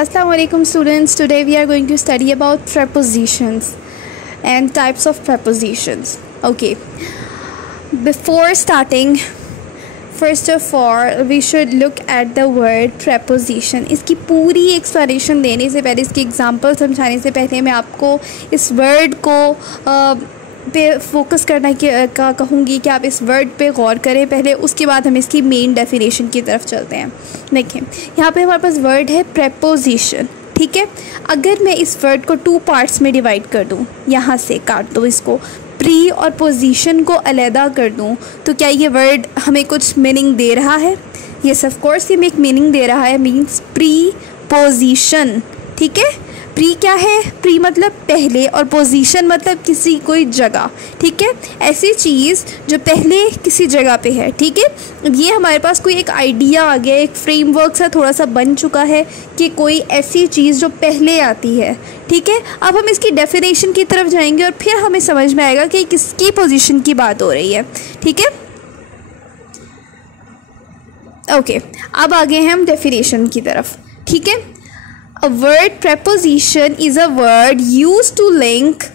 Assalamu alaikum students. Today we are going to study about prepositions and types of prepositions. Okay. Before starting, first of all we should look at the word preposition. इसकी पूरी explanation देने से पहले, इसकी example समझाने से पहले मैं आपको इस word को पे फोकस करना का कहूँगी कि आप इस वर्ड पे गौर करें पहले, उसके बाद हम इसकी मेन डेफिनेशन की तरफ चलते हैं। देखिए यहाँ पे हमारे पास वर्ड है प्रेपोजिशन, ठीक है। अगर मैं इस वर्ड को 2 पार्ट्स में डिवाइड कर दूँ, यहाँ से काट दो इसको, प्री और पोजीशन को अलहदा कर दूँ, तो क्या ये वर्ड हमें कुछ मीनिंग दे रहा है? यस ऑफ कोर्स ये हमें एक मीनिंग दे रहा है, मीन्स प्री पोजीशन, ठीक है। प्री क्या है? प्री मतलब पहले और पोजीशन मतलब किसी कोई जगह, ठीक है। ऐसी चीज़ जो पहले किसी जगह पे है, ठीक है। ये हमारे पास कोई एक आइडिया आ गया, एक फ्रेमवर्क सा थोड़ा सा बन चुका है कि कोई ऐसी चीज़ जो पहले आती है, ठीक है। अब हम इसकी डेफिनेशन की तरफ जाएंगे और फिर हमें समझ में आएगा कि किसकी पोजीशन की बात हो रही है, ठीक है। ओके, अब आगे हैं हम डेफिनेशन की तरफ, ठीक है। A word preposition is a word used to link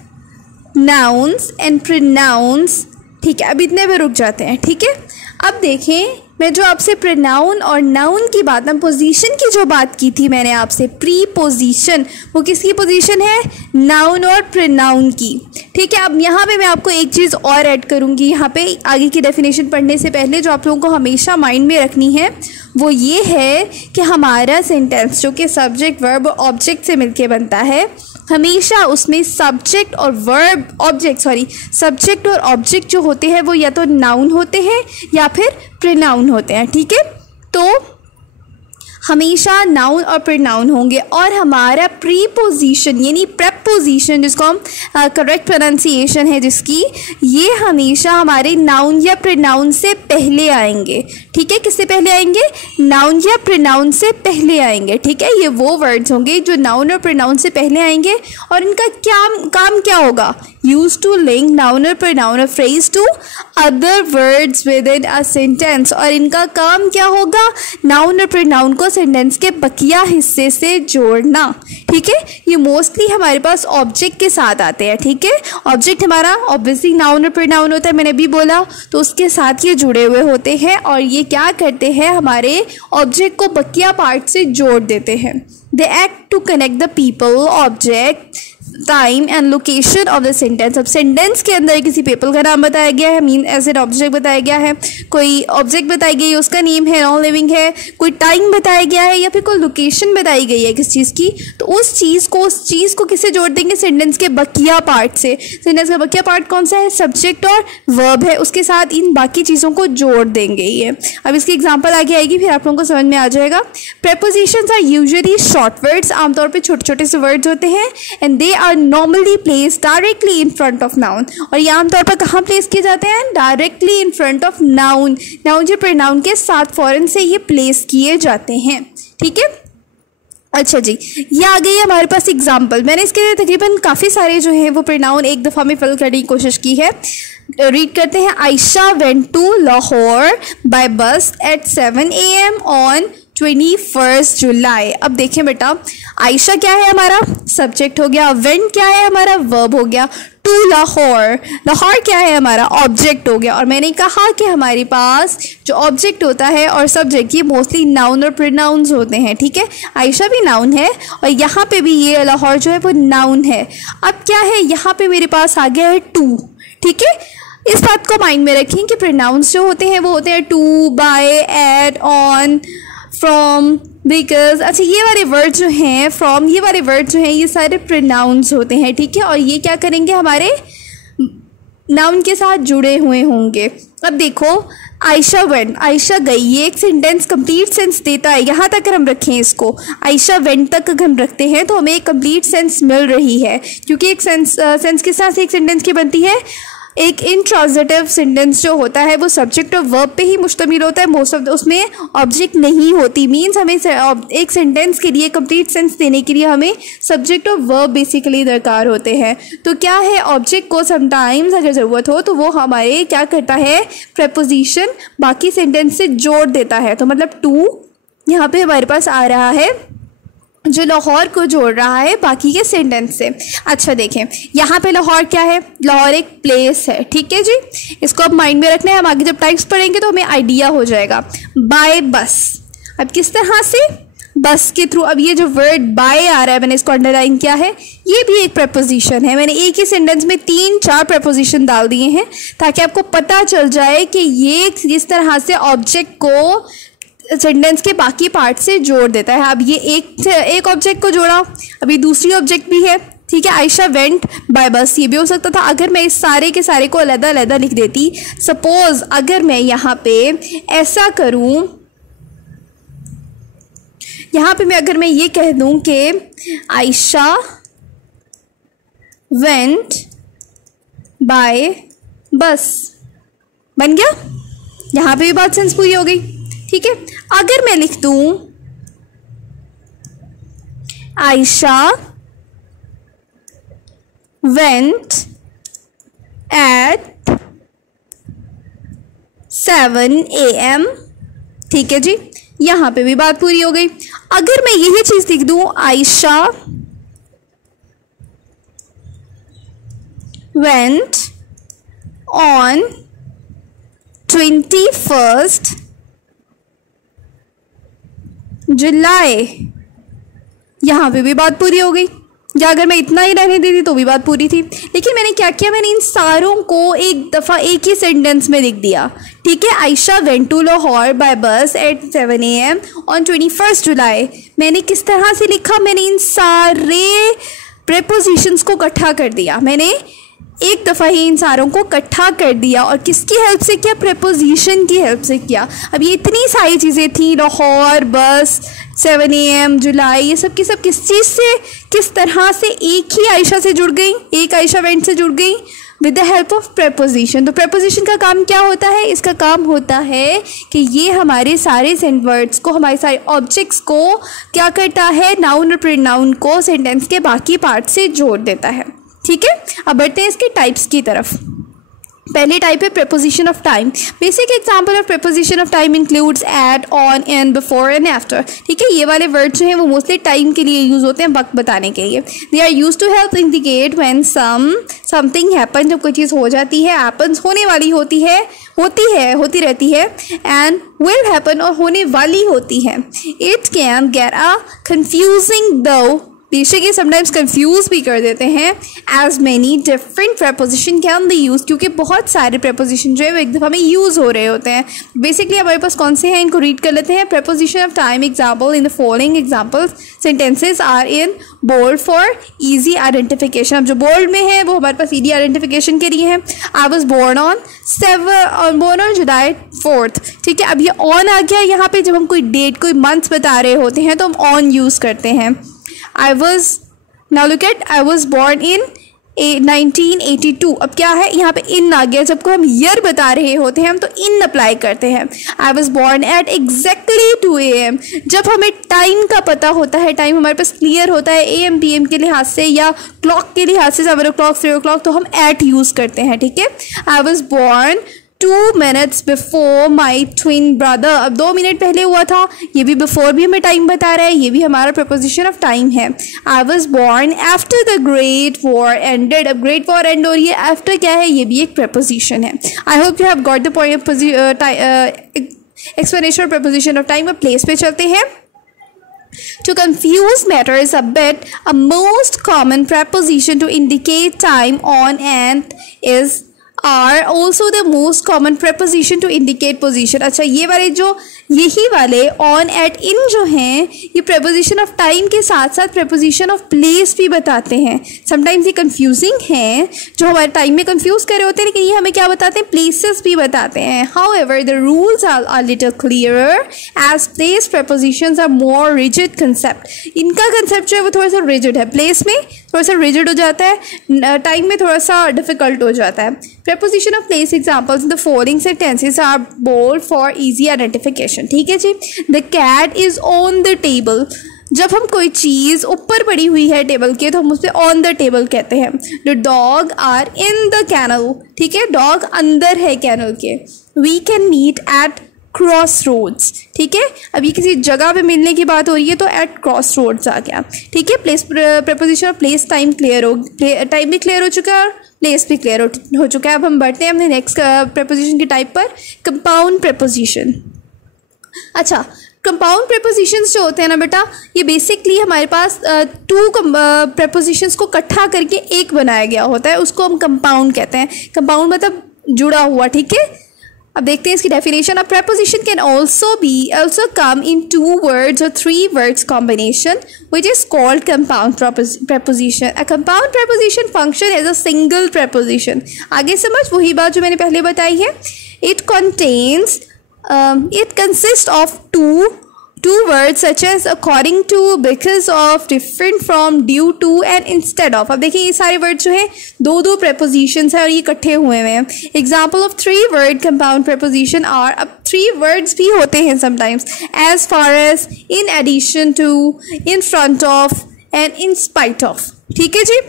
nouns and pronouns, ठीक है। अब इतने पे रुक जाते हैं, ठीक है। अब देखें, मैं जो आपसे प्रोनाउन और नाउन की बात, ना पोजीशन की जो बात की थी मैंने आपसे, प्री पोजीशन, वो किसकी पोजीशन है? नाउन और प्रोनाउन की, ठीक है। अब यहाँ पे मैं आपको एक चीज़ और ऐड करूँगी, यहाँ पे आगे की डेफिनेशन पढ़ने से पहले जो आप लोगों को हमेशा माइंड में रखनी है वो ये है कि हमारा सेंटेंस जो कि सब्जेक्ट वर्ब और ऑब्जेक्ट से मिलके बनता है, हमेशा उसमें सब्जेक्ट और सब्जेक्ट और ऑब्जेक्ट जो होते हैं वो या तो नाउन होते हैं या फिर प्रोनाउन होते हैं, ठीक है। तो हमेशा नाउन और प्रोनाउन होंगे और हमारा प्रीपोजिशन यानी प्रेपोजिशन, जिसको हम करेक्ट प्रोनाउंसिएशन है जिसकी, ये हमेशा हमारे नाउन या प्रोनाउन से पहले आएंगे, ठीक है। किससे पहले आएंगे? नाउन या प्रोनाउन से पहले आएंगे, ठीक है। ये वो वर्ड्स होंगे जो नाउन और प्रोनाउन से पहले आएंगे और इनका काम क्या होगा? यूज टू लिंक नाउन और प्रोनाउन और phrase to other words within a sentence. और इनका काम क्या होगा? नाउन और प्रोनाउन को सेंटेंस के बकिया हिस्से से जोड़ना, ठीक है। ये मोस्टली हमारे पास ऑब्जेक्ट के साथ आते हैं, ठीक है। ऑब्जेक्ट हमारा ऑब्वियसली नाउन और प्रोनाउन होता है, मैंने भी बोला, तो उसके साथ ये जुड़े हुए होते हैं और ये क्या करते हैं? हमारे ऑब्जेक्ट को बकिया पार्ट से जोड़ देते हैं। They act to connect the people, object, time and location of the sentence. अब सेंटेंस के अंदर किसी पीपल का नाम बताया गया है, मीन एज एन ऑब्जेक्ट बताया गया है, कोई ऑब्जेक्ट बताई गई है, उसका नेम है, नॉन लिविंग है, कोई टाइम बताया गया है या फिर कोई लोकेशन बताई गई है किस चीज़ की, तो उस चीज़ को किससे जोड़ देंगे? सेंटेंस के बकिया पार्ट से। सेंटेंस का बकिया पार्ट कौन सा है? सब्जेक्ट और वर्ब है, उसके साथ इन बाकी चीज़ों को जोड़ देंगे ये। अब इसकी एग्जाम्पल आगे आएगी, फिर आप लोगों को समझ में आ जाएगा। Prepositions are usually short words, आमतौर पर छोटे छोटे से वर्ड्स होते हैं, and they are normally place directly in front of noun. और ये आमतौर पर कहाँ प्लेस किए जाते हैं? Directly in front of noun. Noun जो प्रोनाउन के साथ फौरन से ये प्लेस किए जाते हैं, ठीक है। अच्छा जी, ये आ गई हमारे पास एग्जाम्पल। मैंने इसके तकरीबन काफ़ी सारे जो हैं वो प्रोनाउन एक दफ़ा में फिल करने की कोशिश की है। रीड करते हैं। Ayesha went to Lahore by bus at 7 AM on 21 July. अब देखें बेटा, आयशा क्या है? हमारा सब्जेक्ट हो गया। वेंट क्या है? हमारा वर्ब हो गया। टू लाहौर, लाहौर क्या है? हमारा ऑब्जेक्ट हो गया। और मैंने कहा कि हमारे पास जो ऑब्जेक्ट होता है और सब्जेक्ट, ये मोस्टली नाउन और प्रोनाउंस होते हैं, ठीक है। आयशा भी नाउन है और यहाँ पे भी ये लाहौर जो है वो नाउन है। अब क्या है? यहाँ पे मेरे पास आ गया है टू, ठीक है। इस बात को माइंड में रखें कि प्रोनाउंस जो होते हैं वो होते हैं to, by, at, on, from, because. अच्छा, ये वाले वर्ड जो हैं, फ्रॉम, ये वाले वर्ड जो हैं, ये सारे प्रोनाउंस होते हैं, ठीक है। और ये क्या करेंगे? हमारे नाउन के साथ जुड़े हुए होंगे। अब देखो, आयशा वेंट, आयशा गई, ये एक सेंटेंस कंप्लीट सेंस देता है। यहाँ तक हम रखें इसको, आयशा वेंट तक अगर हम रखते हैं तो हमें एक कंप्लीट सेंस मिल रही है, क्योंकि एक सेंस के साथ एक सेंटेंस की बनती है। एक इंट्रांजिटिव सेंटेंस जो होता है वो सब्जेक्ट और वर्ब पे ही मुश्तमिल होता है, मोस्ट ऑफ उसमें ऑब्जेक्ट नहीं होती। मीन्स हमें एक सेंटेंस के लिए कंप्लीट सेंस देने के लिए हमें सब्जेक्ट और वर्ब बेसिकली दरकार होते हैं। तो क्या है, ऑब्जेक्ट को समटाइम्स अगर ज़रूरत हो तो वो हमारे क्या करता है, प्रेपोजिशन बाकी सेंटेंस से जोड़ देता है। तो मतलब टू यहाँ पे हमारे पास आ रहा है जो लाहौर को जोड़ रहा है बाकी के सेंटेंस से। अच्छा देखें, यहाँ पे लाहौर क्या है? लाहौर एक प्लेस है, ठीक है जी। इसको अब माइंड में रखना है, हम आगे जब टाइप्स पढ़ेंगे तो हमें आइडिया हो जाएगा। बाय बस, अब किस तरह से? बस के थ्रू। अब ये जो वर्ड बाय आ रहा है, मैंने इसको अंडरलाइन किया है, ये भी एक प्रपोजिशन है। मैंने एक ही सेंटेंस में 3-4 प्रपोजिशन डाल दिए हैं ताकि आपको पता चल जाए कि ये किस तरह से ऑब्जेक्ट को सेंटेंस के बाकी पार्ट से जोड़ देता है। अब ये एक ऑब्जेक्ट को जोड़ा, अभी दूसरी ऑब्जेक्ट भी है, ठीक है। आयशा वेंट बाय बस, ये भी हो सकता था अगर मैं इस सारे के सारे को अलग-अलग लिख देती। सपोज अगर मैं यहाँ पे ऐसा करूँ, यहाँ पे अगर मैं ये कह दूँ कि आयशा वेंट बाय बस, बन गया। यहाँ पे भी बात सेंस पूरी हो गई, ठीक है। अगर मैं लिख दूं आयशा वेंट एट 7 AM, ठीक है जी, यहाँ पे भी बात पूरी हो गई। अगर मैं यही चीज लिख दूं आयशा वेंट ऑन 21 जुलाई, यहाँ पे भी बात पूरी हो गई। या अगर मैं इतना ही रहने देती तो भी बात पूरी थी। लेकिन मैंने क्या किया, मैंने इन सारों को एक दफ़ा एक ही सेंटेंस में लिख दिया, ठीक है। Ayesha went to Lahore by bus at 7 AM on 21 July. मैंने किस तरह से लिखा? मैंने इन सारे प्रेपोजिशंस को इकट्ठा कर दिया। मैंने एक दफ़ा ही इन सारों को इकट्ठा कर दिया। और किसकी हेल्प से किया? प्रेपोजिशन की हेल्प से किया। अब ये इतनी सारी चीज़ें थी, लाहौर, बस, 7 AM, जुलाई, ये सब की सब किस चीज़ से, किस तरह से एक ही आयशा से जुड़ गई, एक आयशा वेंट से जुड़ गई with the help of preposition. तो प्रेपोजिशन का काम क्या होता है? इसका काम होता है कि ये हमारे सारे वर्ड्स को, हमारे सारे ऑब्जेक्ट्स को क्या करता है? नाउन और प्रोनाउन को सेंटेंस के बाकी पार्ट से जोड़ देता है, ठीक है। अब बढ़ते हैं इसके टाइप्स की तरफ। पहली टाइप है preposition of time. Basic example of preposition of time includes at, on, in, before and after, ठीक है। ये वाले वर्ड जो हैं वो मोस्टली टाइम के लिए यूज़ होते हैं, वक्त बताने के लिए। They are use to help indicate when something happen, जब कोई चीज़ हो जाती है, हैपन्स होने वाली होती रहती है, एंड विल हैपन और होने वाली होती है। It can get a confusing though, बेशक ये समटाइम्स कंफ्यूज भी कर देते हैं। As many different preposition can be use, क्योंकि बहुत सारे प्रेपोजिशन जो है वो एक दफ़ा में यूज़ हो रहे होते हैं। बेसिकली हमारे पास कौन से हैं, इनको रीड कर लेते हैं। Preposition of time example in the following examples sentences are in bold for easy identification. अब जो बोल्ड में है वो हमारे पास ईजी आइडेंटिफिकेशन के लिए है। I was born on July 4th, ठीक है। अब ये ऑन आ गया यहाँ पे, जब हम कोई डेट, कोई मंथ बता रहे होते हैं तो हम ऑन यूज़ करते हैं। now look at I was born in 1982। अब क्या है यहाँ पे इन आ गया, जब को हम ईयर बता रहे होते हैं हम तो इन अप्लाई करते हैं। I was born at exactly 2 AM, जब हमें टाइम का पता होता है, टाइम हमारे पास क्लियर होता है AM PM के लिहाज से या क्लॉक के लिहाज से, 7 o'clock 3 o'clock, तो हम एट यूज़ करते हैं, ठीक है। I was born 2 minutes before my twin brother, अब 2 मिनट पहले हुआ था, ये भी बिफोर भी हमें टाइम बता रहा है, ये भी हमारा प्रपोजिशन ऑफ टाइम है। I was born after the Great War ended, अब Great War end हो रही है, आफ्टर क्या है, ये भी एक प्रपोजिशन है। I hope you have got the point explanation of preposition of time। अब प्लेस पे चलते हैं। To confuse matters a bit, a most common preposition to indicate time, on and is are also the most common preposition to indicate position। अच्छा, ये वाले जो यही वाले on, at, in जो हैं ये preposition of time के साथ साथ preposition of place भी बताते हैं। sometimes ये confusing हैं, जो हमारे time में confuse कर रहे होते हैं, लेकिन ये हमें क्या बताते हैं, places भी बताते हैं। however the rules are a little clearer as place prepositions are more rigid concept। इनका concept जो है वो थोड़ा सा rigid है, place में थोड़ा सा rigid हो जाता है, time में थोड़ा सा difficult हो जाता है। preposition of place examples in the following sentences are bold for easy identification, ठीक है जी। The cat is on the table, जब हम कोई चीज़ ऊपर पड़ी हुई है टेबल के तो हम उस पर ऑन द टेबल कहते हैं। The dog are in the kennel, ठीक है, डॉग अंदर है कैनल के। We can meet at crossroads, ठीक है। अब ये किसी जगह पे मिलने की बात हो रही है तो एट क्रॉस रोड्स आ गया, ठीक है। Place preposition of place time clear हो, टाइम भी क्लियर हो चुका है और प्लेस भी क्लियर हो चुका है। अब हम बढ़ते हैं अपने नेक्स्ट प्रपोजिशन की टाइप पर, कंपाउंड प्रपोजिशन। अच्छा, कंपाउंड प्रपोजिशंस जो होते हैं ना बेटा, ये बेसिकली हमारे पास टू प्रपोजिशंस को इकट्ठा करके एक बनाया गया होता है, उसको हम कंपाउंड कहते हैं। कंपाउंड मतलब जुड़ा हुआ, ठीक है। अब देखते हैं इसकी definition. A preposition can also come in 2 words or 3 words combination which is called compound preposition. A compound preposition function as a single preposition. आगे समझ वही बात जो मैंने पहले बताई है। It consists of two words such as according to, because of, different from, due to and instead of. अब देखिए ये सारे वर्ड जो है दो prepositions हैं और ये इकट्ठे हुए हैं। Example of 3 word compound preposition are, अब 3 words भी होते हैं sometimes, as far as, in addition to, in front of and in spite of, ठीक है जी।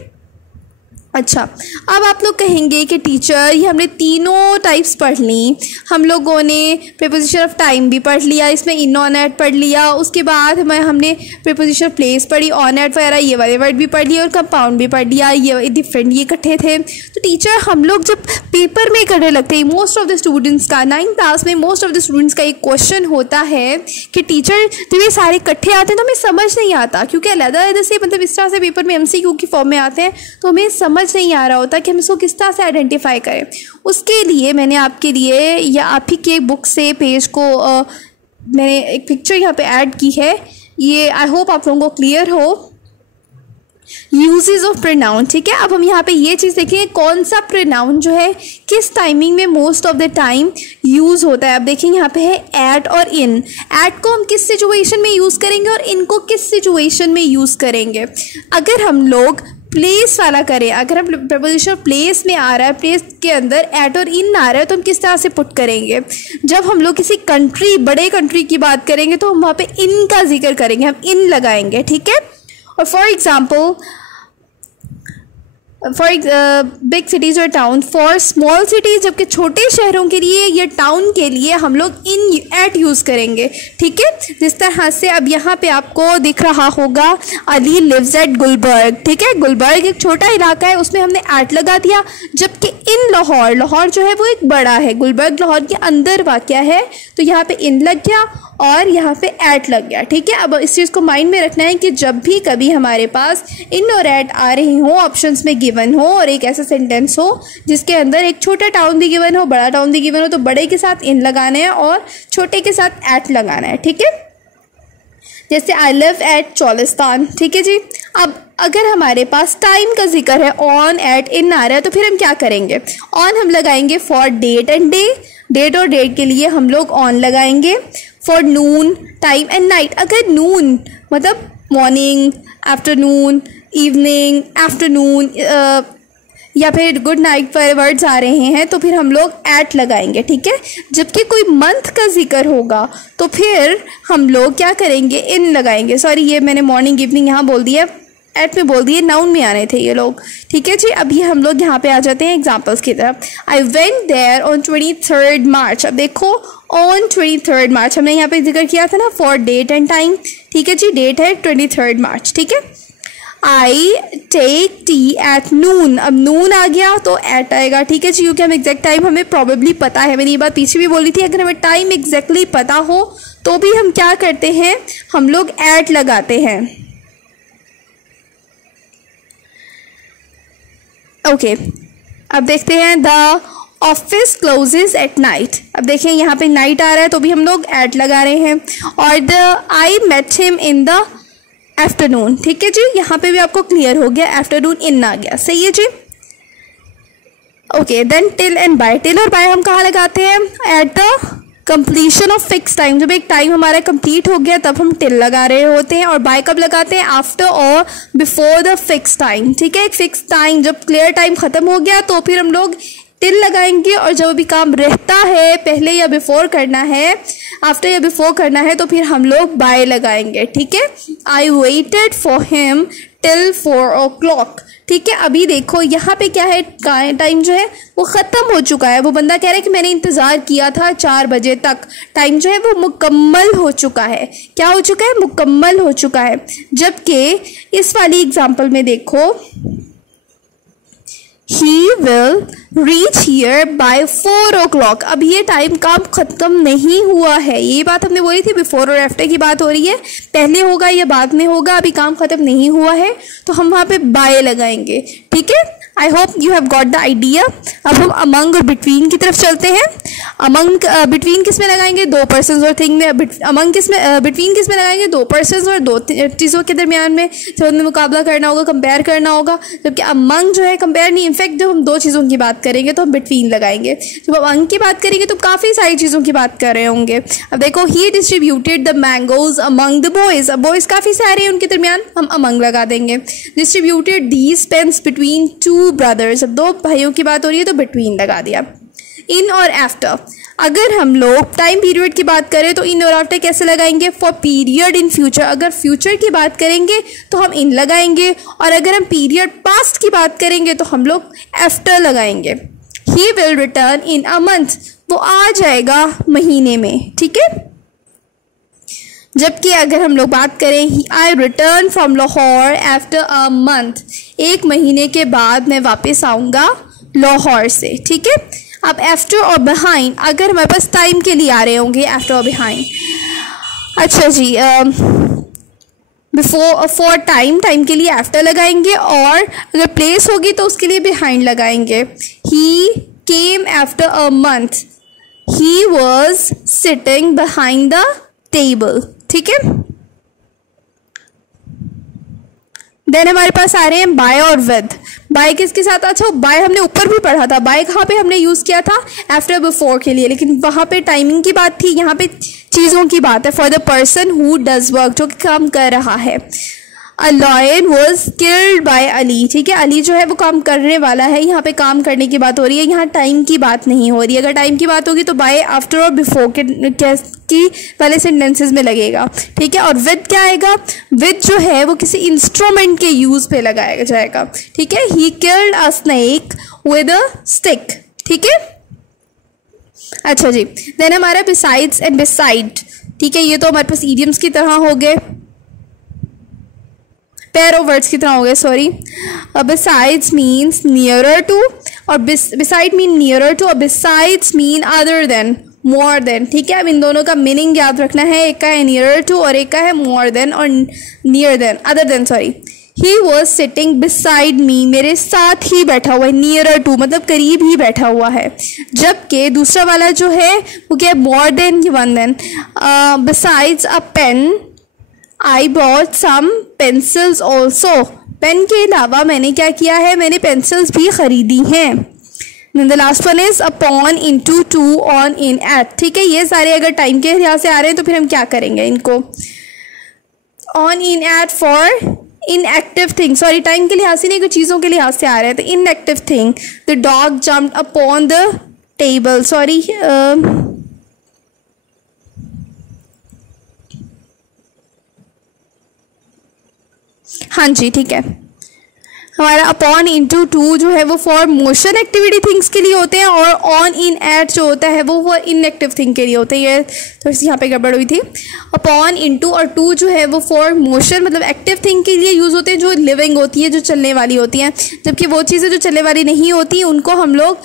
अच्छा, अब आप लोग कहेंगे कि टीचर ये हमने तीनों टाइप्स पढ़ ली, हम लोगों ने प्रीपोजिशन ऑफ टाइम भी पढ़ लिया, इसमें इन ऑन एट पढ़ लिया, उसके बाद हमने प्रीपोजिशन ऑफ प्लेस पढ़ी, ऑन एट वगैरह ये वाले वर्ड भी पढ़ लिए और कंपाउंड भी पढ़ लिया, ये डिफरेंट ये इकट्ठे थे। तो टीचर हम लोग जब पेपर में करने लगते हैं, मोस्ट ऑफ द स्टूडेंट्स का 9th क्लास में मोस्ट ऑफ द स्टूडेंट्स का एक क्वेश्चन होता है कि टीचर जब ये सारे इकट्ठे आते हैं तो हमें समझ नहीं आता, क्योंकि अलग-अलग से मतलब इस तरह से पेपर में MCQ की फॉर्म में आते हैं तो हमें समझ नहीं आ रहा होता कि हम इसको किस तरह से आइडेंटिफाई करें। उसके लिए मैंने आपके लिए या आप ही के बुक से पेज को मैंने एक पिक्चर यहाँ पे ऐड की है, ये आई होप आप लोगों को क्लियर हो। यूजेस ऑफ प्रोनाउन, ठीक है। अब हम यहाँ पे ये चीज़ देखें कौन सा प्रोनाउन जो है किस टाइमिंग में most of the time use होता है। अब देखें यहाँ पे है एट और इन। एट को हम किस सिचुएशन में यूज़ करेंगे और इन को किस सिचुएशन में यूज़ करेंगे। अगर हम लोग प्लेस वाला करें, अगर हम प्रपोजिशन प्लेस में आ रहा है, प्लेस के अंदर एट और इन आ रहा है तो हम किस तरह से पुट करेंगे। जब हम लोग किसी कंट्री, बड़े कंट्री की बात करेंगे तो हम वहाँ पे इन का जिक्र करेंगे, हम इन लगाएंगे, ठीक है। और फॉर एग्जाम्पल बिग सिटीज़ और टाउन, फॉर स्मॉल सिटीज़, जबकि छोटे शहरों के लिए या टाउन के लिए हम लोग इन एट यूज़ करेंगे, ठीक है। जिस तरह से अब यहाँ पे आपको दिख रहा होगा अली लिव्स एट गुलबर्ग, ठीक है। गुलबर्ग एक छोटा इलाका है, उसमें हमने एट लगा दिया, जबकि इन लाहौर, लाहौर जो है वो एक बड़ा है, गुलबर्ग लाहौर के अंदर वाक़या है, तो यहाँ पे इन लग गया और यहाँ पे एट लग गया, ठीक है। अब इस चीज़ को माइंड में रखना है कि जब भी कभी हमारे पास इन और एट आ रही हो, ऑप्शंस में गिवन हो और एक ऐसा सेंटेंस हो जिसके अंदर एक छोटा टाउन भी गिवन हो, बड़ा टाउन भी गिवन हो, तो बड़े के साथ इन लगाना है और छोटे के साथ एट लगाना है, ठीक है। जैसे आई लिव एट चोलिस्तान, ठीक है जी। अब अगर हमारे पास टाइम का जिक्र है, ऑन एट इन आ रहा है, तो फिर हम क्या करेंगे। ऑन हम लगाएंगे for date and day, date और डेट के लिए हम लोग ऑन लगाएंगे। For noon, time and night, अगर नून मतलब मॉर्निंग, आफ्टरनून, इवनिंग, आफ्टरनून या फिर गुड नाइट पर वर्ड्स आ रहे हैं तो फिर हम लोग एट लगाएंगे, ठीक है। जबकि कोई मंथ का जिक्र होगा तो फिर हम लोग क्या करेंगे, इन लगाएंगे। सॉरी, ये मैंने मॉर्निंग इवनिंग यहाँ बोल दिया, एट में बोल दिए, नाउन में आने थे ये लोग, ठीक है जी। अभी हम लोग यहाँ पे आ जाते हैं एग्जाम्पल्स की तरफ। I went there on 23rd March. अब देखो ऑन 23rd मार्च हमने यहाँ पे जिक्र किया था ना, फॉर डेट एंड टाइम, ठीक है जी। डेट है 23rd मार्च, ठीक है। I take tea at noon, अब नून आ गया तो एट आएगा, ठीक है जी, क्योंकि हम एग्जैक्ट टाइम हमें प्रॉबेबली पता है। मैंने ये बात पीछे भी बोली थी, अगर हमें टाइम एग्जैक्टली पता हो तो भी हम क्या करते हैं, हम लोग एट लगाते हैं, ओके। अब देखते हैं the office closes at night. अब देखें यहाँ पे नाइट आ रहा है तो भी हम लोग एट लगा रहे हैं। और the I met him in the afternoon, ठीक है जी। यहाँ पे भी आपको क्लियर हो गया, आफ्टरनून इन आ गया, सही है जी, okay. Then till and by, till और बाय हम कहाँ लगाते हैं, at the completion of fix time. जब एक टाइम हमारा कंप्लीट हो गया तब हम टिल लगा रहे होते हैं। और बाय कब लगाते हैं, आफ्टर और बिफोर द फिक्स टाइम, ठीक है। एक फिक्स टाइम जब क्लियर टाइम ख़त्म हो गया तो फिर हम लोग टिल लगाएंगे, और जब भी काम रहता है पहले या बिफोर करना है, आफ्टर या बिफोर करना है, तो फिर हम लोग बाय लगाएंगे, ठीक है। I waited for him till 4 o'clock। ठीक है, अभी देखो यहाँ पे क्या है, टाइम जो है वो ख़त्म हो चुका है। वो बंदा कह रहा है कि मैंने इंतज़ार किया था 4 बजे तक, टाइम जो है वो मुकम्मल हो चुका है। क्या हो चुका है? मुकम्मल हो चुका है। जबकि इस वाली एग्जाम्पल में देखो, He will reach here by 4 o'clock। अब ये टाइम काम ख़त्म नहीं हुआ है। ये बात हमने बोली थी, बिफोर और आफ्टर की बात हो रही है, पहले होगा या बाद में होगा, अभी काम ख़त्म नहीं हुआ है, तो हम वहाँ पे बाय लगाएंगे। ठीक है, आई hope you have got the idea. अब हम अमंग और बिटवीन की तरफ चलते हैं। अमंग बिटवीन किस में लगाएंगे? 2 पर्सन्स और थिंग में। अमंग किस में, बिटवीन किस में लगाएंगे? 2 पर्सन्स और 2 चीज़ों के दरमियान में, जब हमें मुकाबला करना होगा, कंपेयर करना होगा। जबकि अमंग जो है कंपेयर नहीं, इनफैक्ट जब हम 2 चीज़ों की बात करेंगे तो हम बिटवीन लगाएंगे। जब अमंग की बात करेंगे तो काफ़ी सारी चीज़ों की बात कर रहे होंगे। अब देखो, he distributed the mangoes among the boys. अब बॉयज़ काफ़ी सारे हैं, उनके दरमियान हम अमंग लगा देंगे। Distributed these pens between 2 brothers. अब 2 भाइयों की बात हो रही है तो बिटवीन लगा दिया। इन और आफ्टर, अगर हम लोग टाइम पीरियड की बात करें तो इन और आफ्टर कैसे लगाएंगे? For period in future. अगर फ्यूचर की बात करेंगे तो हम इन लगाएंगे, और अगर हम पीरियड पास्ट की बात करेंगे तो हम लोग आफ्टर लगाएंगे। He will return in a month. वो आ जाएगा महीने में। ठीक है, जबकि अगर हम लोग बात करें, I return from Lahore after a month. 1 महीने के बाद मैं वापस आऊँगा लाहौर से। ठीक है, अब आफ्टर और बिहाइंड, अगर हमारे पास टाइम के लिए आ रहे होंगे आफ्टर और बिहाइंड। अच्छा जी, बिफोर फॉर टाइम, टाइम के लिए आफ्टर लगाएंगे, और अगर प्लेस होगी तो उसके लिए बिहाइंड लगाएंगे। He came after a month. He was sitting behind the table. ठीक है, देन हमारे पास आ रहे हैं बाय और विद। बाय किसके साथ? अच्छा, बाय हमने ऊपर भी पढ़ा था। बाय कहाँ पे हमने यूज़ किया था? आफ्टर बिफोर के लिए, लेकिन वहाँ पे टाइमिंग की बात थी, यहाँ पे चीज़ों की बात है। For the person who does work, जो काम कर रहा है। A lion was killed by Ali. ठीक है, अली जो है वो काम करने वाला है। यहाँ पे काम करने की बात हो रही है, यहाँ टाइम की बात नहीं हो रही है। अगर टाइम की बात होगी तो बाय, आफ्टर और बिफोर की वाले सेंटेंसेस में लगेगा। ठीक है, और विद क्या आएगा? विद जो है वो किसी इंस्ट्रूमेंट के यूज़ पे लगाया जाएगा। ठीक है, he killed a snake with a stick. ठीक है, अच्छा जी, देन हमारा बिसाइड्स एंड बिसाइड। ठीक है, ये तो हमारे पास इडियम्स की तरह हो गए, पेयर ऑफ वर्ड्स की तरह हो गए, sorry. Besides means nearer to, और बिसाइड मीन नियरर टू, और besides mean other than, more than. ठीक है, अब इन दोनों का मीनिंग याद रखना है। एक का है नियरर टू और एक का है मोर देन और near than, other than, sorry. He was sitting beside me, मेरे साथ ही बैठा हुआ है। नियरर टू मतलब करीब ही बैठा हुआ है। जबकि दूसरा वाला जो है वो क्या है? मोर देन की one than. Besides a pen I bought some pencils also. Pen के अलावा मैंने क्या किया है? मैंने पेंसिल्स भी ख़रीदी हैं। The last one is upon, into, to, on, in, at. ठीक है, ये सारे अगर टाइम के लिहाज से आ रहे हैं तो फिर हम क्या करेंगे इनको? On, in, at for inactive thing, sorry time के लिहाज से नहीं, कुछ चीज़ों के लिहाज से आ रहे हैं। तो inactive thing, the dog jumped upon the table, sorry हाँ जी, ठीक है। हमारा अपॉन, इंटू, टू जो है वो फॉर मोशन एक्टिविटी थिंग्स के लिए होते हैं, और ऑन, इन, एट जो होता है वो फॉर इनएक्टिव थिंग के लिए होते हैं। ये थोड़ी सी यहाँ पे गड़बड़ हुई थी। अपॉन, इंटू और टू जो है वो फॉर मोशन मतलब एक्टिव थिंग के लिए यूज़ होते हैं, जो लिविंग होती है, जो चलने वाली होती हैं। जबकि वो चीज़ें जो चलने वाली नहीं होती उनको हम लोग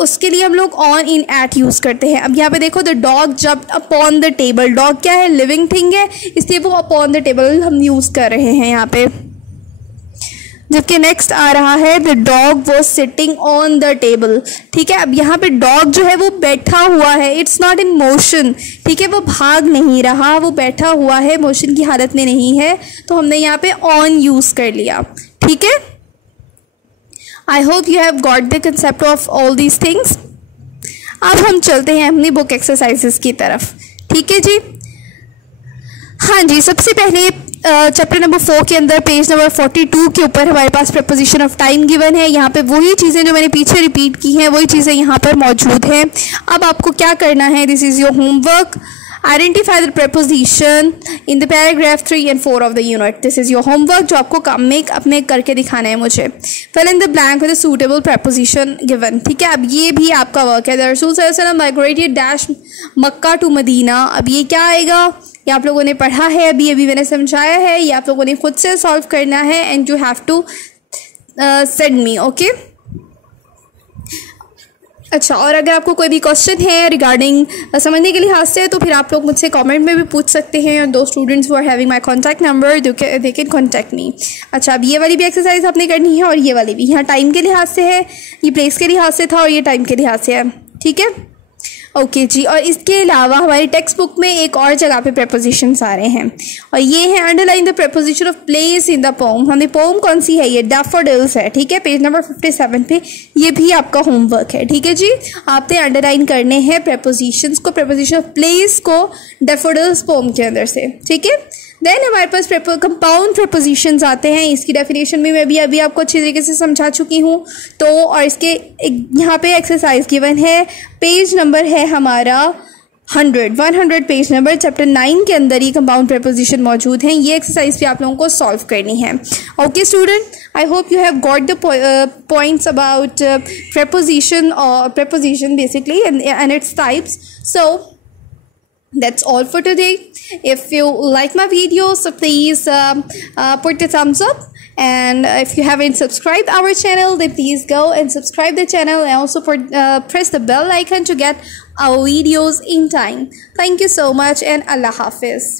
उसके लिए हम लोग ऑन, इन, एट यूज़ करते हैं। अब यहाँ पे देखो, the dog jumped upon the table. Dog क्या है? लिविंग थिंग है, इसलिए वो अपॉन द टेबल हम यूज़ कर रहे हैं यहाँ पे। जबकि नेक्स्ट आ रहा है the dog was sitting on the table. ठीक है, अब यहाँ पे डॉग जो है वो बैठा हुआ है, इट्स नॉट इन मोशन। ठीक है, वो भाग नहीं रहा, वो बैठा हुआ है, मोशन की हालत में नहीं है, तो हमने यहाँ पे ऑन यूज़ कर लिया। ठीक है, आई hope you have got the concept of all these things. अब हम चलते हैं अपनी बुक एक्सरसाइजेस की तरफ। ठीक है जी, हाँ जी, सबसे पहले चैप्टर नंबर 4 के अंदर पेज नंबर 42 के ऊपर हमारे पास प्रपोजिशन ऑफ टाइम गिवन है। यहाँ पे वही चीज़ें जो मैंने पीछे रिपीट की हैं वही चीज़ें यहाँ पर मौजूद हैं। अब आपको क्या करना है? This is your homework. Identify the preposition in the paragraph 3 and 4 of the unit. This is your homework जो आपको काम में अपने करके दिखाना है मुझे. Fill in the blank with a suitable preposition given. ठीक है, अब ये भी आपका वर्क है. The Rasul सल्लल्लाहु अलैहि वसल्लम migrated dash Mecca to Medina. अब ये क्या आएगा, ये आप लोगों ने पढ़ा है अभी अभी मैंने समझाया है, ये आप लोगों ने खुद से सॉल्व करना है and you have to send me. Okay, अच्छा, और अगर आपको कोई भी क्वेश्चन है रिगार्डिंग समझने के लिहाज से तो फिर आप लोग मुझसे कमेंट में भी पूछ सकते हैं. और दो students who are having my contact number they can contact me. अच्छा, अब ये वाली भी एक्सरसाइज आपने करनी है और ये वाली भी. यहाँ टाइम के लिहाज से है, ये प्लेस के लिहाज से था और ये टाइम के लिहाज से है. ठीक है, ओके जी. और इसके अलावा हमारी टेक्स्ट बुक में एक और जगह पे प्रपोजिशंस आ रहे हैं और ये है underline the preposition of place in the pome. हमें पोम कौन सी है, ये डैफोडिल्स है. ठीक है, पेज नंबर 57 पे ये भी आपका होमवर्क है. ठीक है जी, आपने अंडरलाइन करने हैं प्रपोजिशंस को, प्रपोजिशन ऑफ प्लेस को डैफोडिल्स पोम के अंदर से. ठीक है, देन हमारे पास कंपाउंड प्रपोजिशंस आते हैं. इसकी डेफिनेशन में मैं भी अभी आपको अच्छी तरीके से समझा चुकी हूँ. तो और इसके यहाँ पे एक्सरसाइज गिवन है, पेज नंबर है हमारा 100 पेज नंबर चैप्टर 9 के अंदर ही कंपाउंड प्रपोजिशन मौजूद हैं. ये एक्सरसाइज भी आप लोगों को सॉल्व करनी है. Okay student, I hope you have got the points about preposition और preposition basically and its types. So that's all for today. If you like my video, so please put the thumbs up, and if you haven't subscribed our channel then please go and subscribe the channel and also press the bell icon to get our videos in time. Thank you so much and Allah Hafiz.